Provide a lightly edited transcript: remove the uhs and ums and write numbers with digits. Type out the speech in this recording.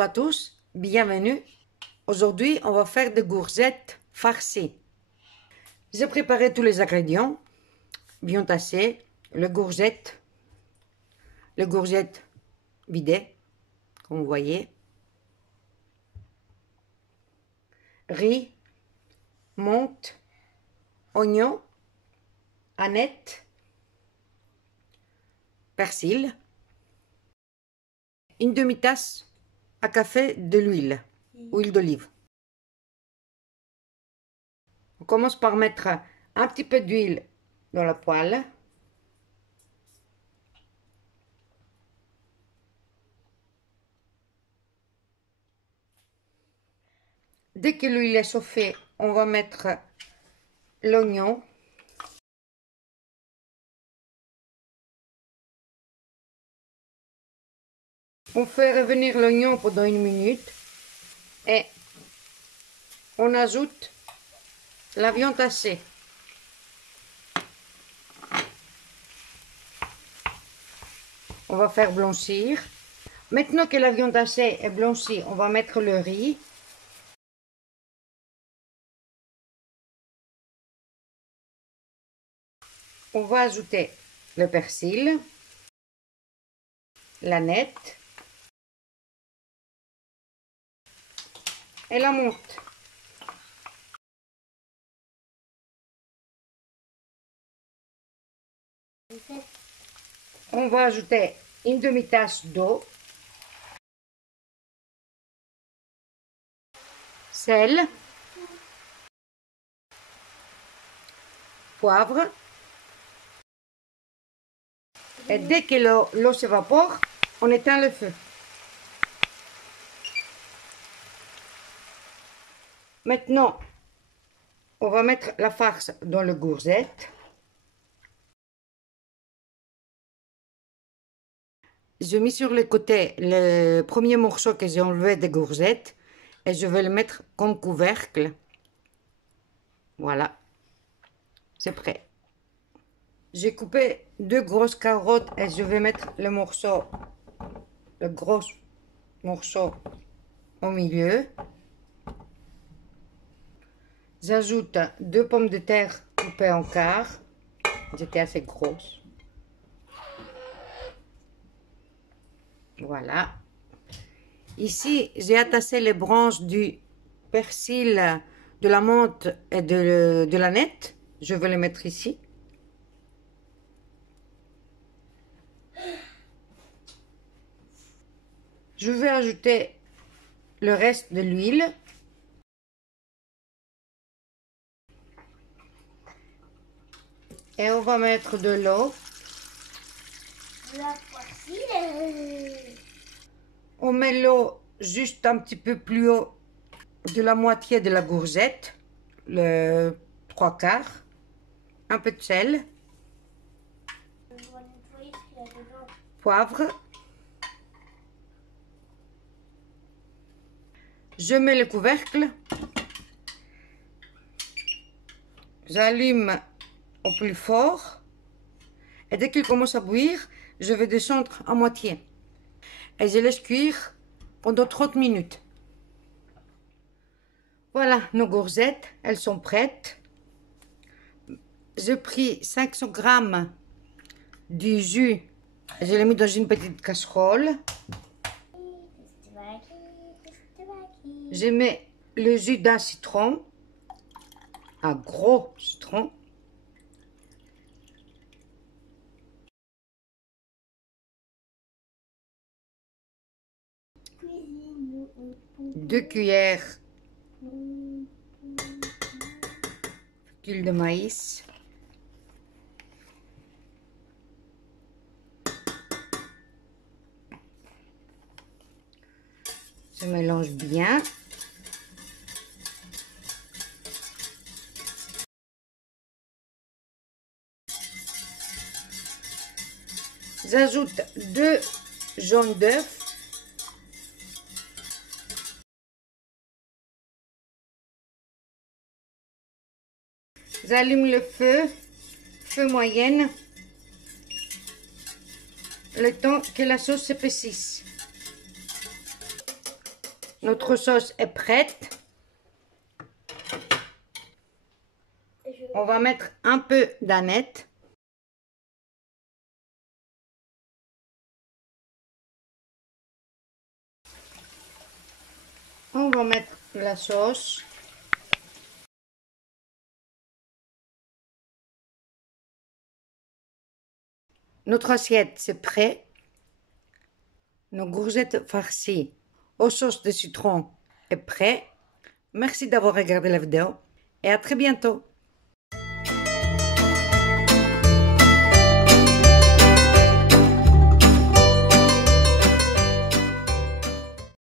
Bonjour à tous, bienvenue. Aujourd'hui, on va faire des courgettes farcies. J'ai préparé tous les ingrédients bien tassés, les courgettes vidées, comme vous voyez, riz, menthe, oignons, aneth, persil, une demi-tasse à café de l'huile, huile d'olive. On commence par mettre un petit peu d'huile dans la poêle. Dès que l'huile est chauffée, on va mettre l'oignon. On fait revenir l'oignon pendant 1 minute et on ajoute la viande hachée. On va faire blanchir. Maintenant que la viande hachée est blanchie, on va mettre le riz. On va ajouter le persil, l'aneth et la menthe. On va ajouter une demi-tasse d'eau, sel, poivre. Et dès que l'eau s'évapore, on éteint le feu. Maintenant, on va mettre la farce dans le courgette. J'ai mis sur le côté le premier morceau que j'ai enlevé des courgettes et je vais le mettre comme couvercle. Voilà, c'est prêt. J'ai coupé 2 grosses carottes et je vais mettre le gros morceau au milieu. J'ajoute 2 pommes de terre coupées en quart. J'étaient assez grosses. Voilà. Ici, j'ai attaché les branches du persil, de la menthe et de l'aneth. Je vais les mettre ici. Je vais ajouter le reste de l'huile. Et on va mettre de l'eau. On met l'eau juste un petit peu plus haut de la moitié de la courgette, le 3/4, un peu de sel, poivre. Je mets le couvercle, j'allume au plus fort et dès qu'il commence à bouillir, je vais descendre à moitié et je laisse cuire pendant 30 minutes. Voilà, nos courgettes, elles sont prêtes. J'ai pris 500 g du jus, je l'ai mis dans une petite casserole. Je mets le jus d'un citron, un gros citron. Deux cuillères d'huile de maïs. Je mélange bien. J'ajoute 2 jaunes d'œufs. J'allume le feu moyenne, le temps que la sauce s'épaississe. Notre sauce est prête. On va mettre un peu d'aneth. On va mettre la sauce. Notre assiette, c'est prêt. Nos courgettes farcies aux sauces de citron est prêt. Merci d'avoir regardé la vidéo et à très bientôt.